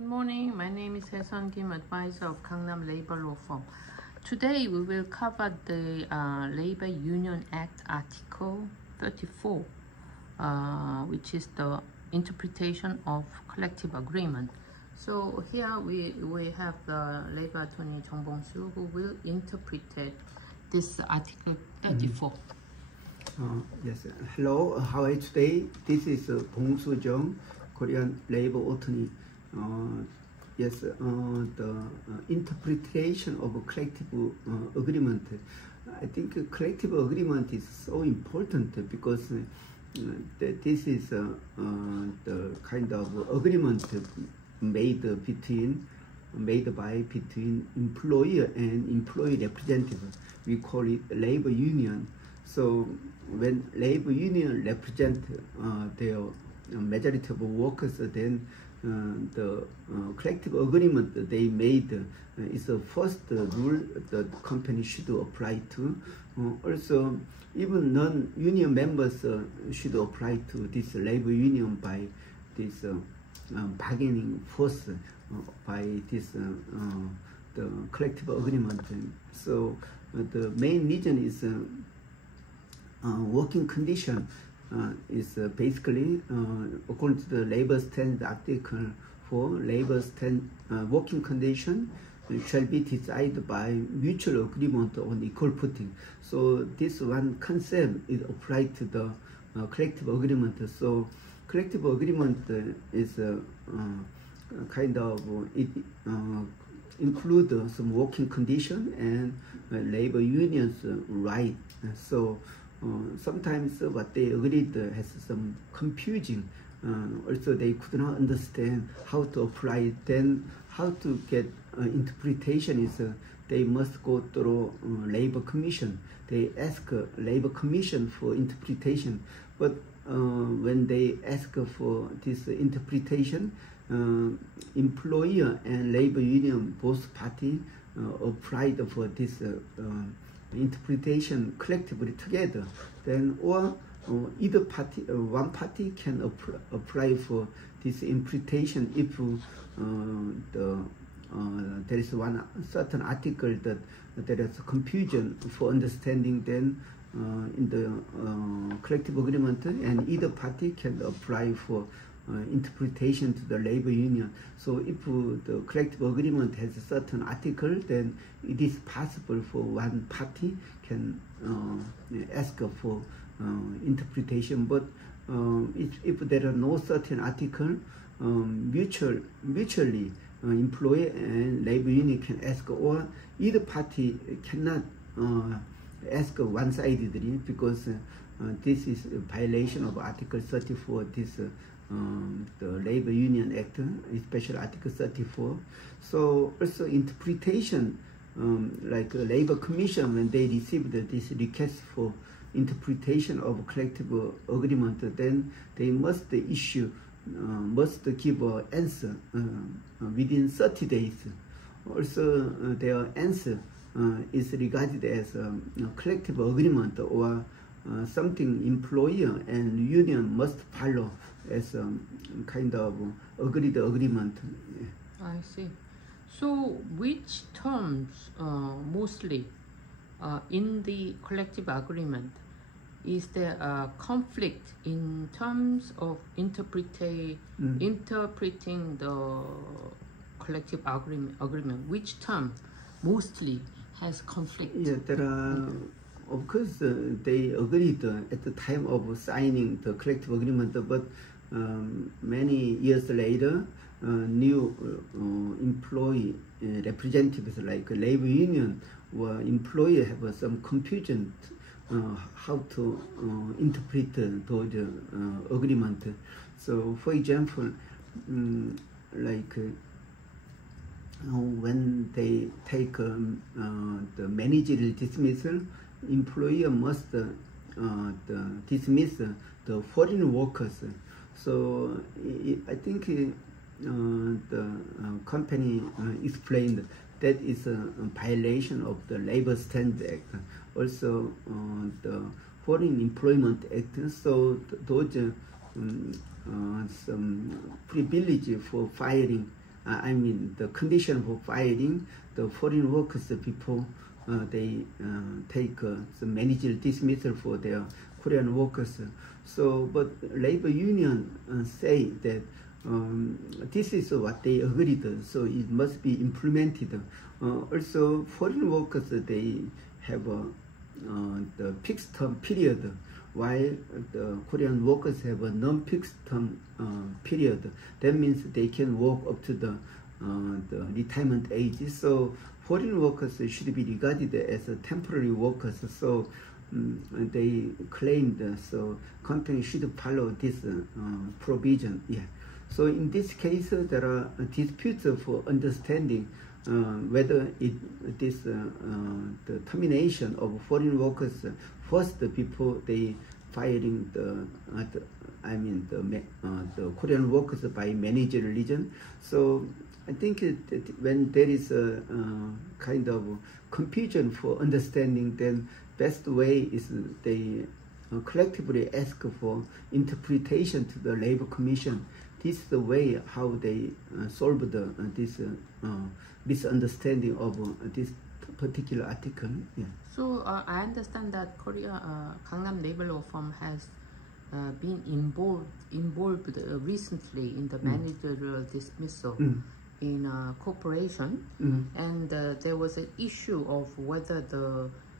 Good morning. My name is Hae-sun Kim, advisor of Gangnam Labor Law Firm. Today we will cover the Labor Union Act Article 34, which is the interpretation of collective agreement. So here we have the labor attorney Jung Bong-soo, who will interpret this Article 34. Yes. Hello. How are you today? This is Bong-soo Jung, Korean labor attorney. Yes. The interpretation of a collective agreement. I think a collective agreement is so important because this is the kind of agreement made by between employer and employee representative. We call it labor union. So when labor union represent their majority of workers, then the collective agreement they made is the first rule that the company should apply to. Also, even non-union members should apply to this labor union by this bargaining force by this the collective agreement. So the main reason is working condition is basically according to the labor standard article 4, labor working condition shall be decided by mutual agreement on equal footing. So this one concept is applied to the collective agreement. So collective agreement is kind of it include some working condition and labor unions right. So sometimes what they agreed has some confusing. Also, they could not understand how to apply it. Then, how to get interpretation is they must go through labor commission. They ask labor commission for interpretation. But when they ask for this interpretation, employer and labor union both parties applied for this interpretation collectively together, then or either party, one party can apply for this interpretation if there is one certain article that there is confusion for understanding. Then in the collective agreement, and either party can apply for interpretation to the labor union. So if the collective agreement has a certain article, then it is possible for one party can ask for interpretation. But if there are no certain article, mutually employer and labor union can ask, or either party cannot ask one-sidedly, because this is a violation of Article 34. This the Labor Union Act, especially Article 34. So also interpretation, like Labor Commission, when they received this request for interpretation of collective agreement, then they must issue, must give an answer within 30 days. Also, their answer is regarded as a collective agreement or something employer and union must follow as a kind of agreed agreement. I see. So which terms mostly in the collective agreement is there a conflict in terms of interpreting the collective agreement? Which term mostly has conflict? Yeah, there are, of course, they agreed at the time of signing the collective agreement, but many years later, new employee representatives like labor union or employer have some confusion how to interpret those agreement. So, for example, like when they take the managerial dismissal, employer must dismiss the foreign workers. So I think the company explained that is a violation of the Labor Standards Act, also the Foreign Employment Act. So those some privilege for firing I mean the condition for firing the foreign workers, the people they take the managerial dismissal for their Korean workers. So, but labor union say that this is what they agreed, so it must be implemented. Also, foreign workers, they have the fixed term period, while the Korean workers have a non-fixed term period. That means they can work up to the retirement age. So foreign workers should be regarded as temporary workers. So they claimed, so companies should follow this provision. Yeah. So in this case, there are disputes for understanding whether the termination of foreign workers first, the people they firing the Korean workers by managerial reason. So I think that when there is a kind of confusion for understanding, then best way is they collectively ask for interpretation to the Labor Commission. This is the way how they solve this misunderstanding of this particular article. Yeah. So I understand that Korea Gangnam Labor Law Firm has been involved recently in the managerial dismissal in a corporation, and there was an issue of whether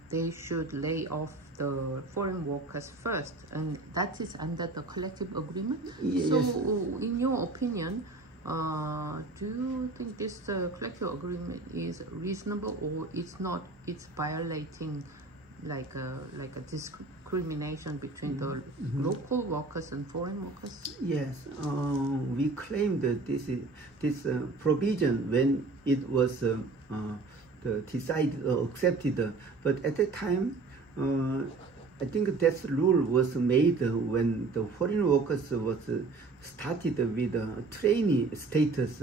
they should lay off the foreign workers first, and that is under the collective agreement. Yes. So in your opinion, do you think this collective agreement is reasonable, or it's not? It's violating like a discrimination between the local workers and foreign workers? Yes, we claim that this provision, when it was decided or accepted, but at that time, I think that rule was made when the foreign workers was started with trainee status.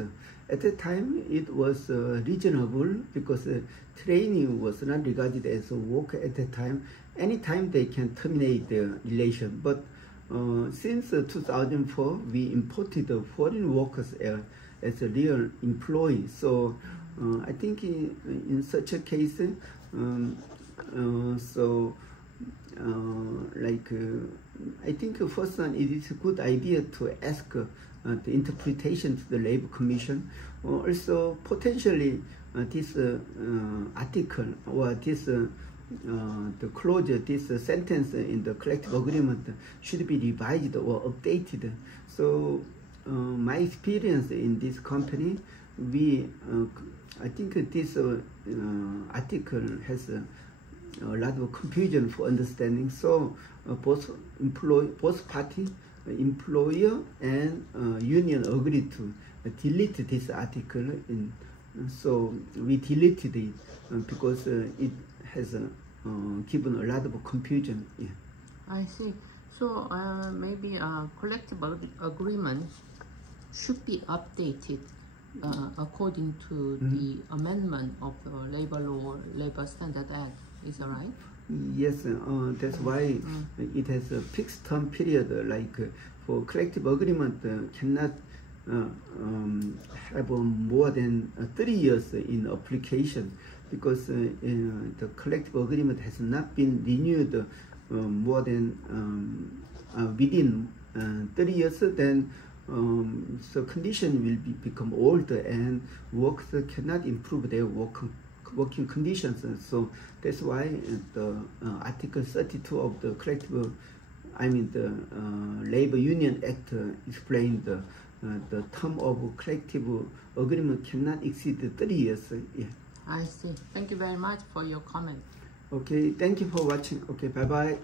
At that time, it was reasonable because trainee was not regarded as a worker at that time. Anytime they can terminate their relation. But since 2004, we imported the foreign workers as a real employee. So I think in such a case, I think first one, it is a good idea to ask the interpretation to the Labor Commission. Also, potentially, this article or this the closure, this sentence in the collective agreement should be revised or updated. So, my experience in this company, I think this article has a lot of confusion for understanding. So both party, employer and union agreed to delete this article. So we deleted it because it has given a lot of confusion. Yeah. I see. So maybe a collective agreement should be updated according to the amendment of the Labor Law, Labor Standard Act. Is that right? Yes, that's why it has a fixed term period. Like for collective agreement, cannot have more than 3 years in application, because the collective agreement has not been renewed more than within 30 years. Then so condition will become older, and workers cannot improve their working conditions. So that's why the Article 32 of the collective, the Labor Union Act explained the term of collective agreement cannot exceed 30 years. Yeah. I see. Thank you very much for your comment. Okay, thank you for watching. Okay, bye-bye.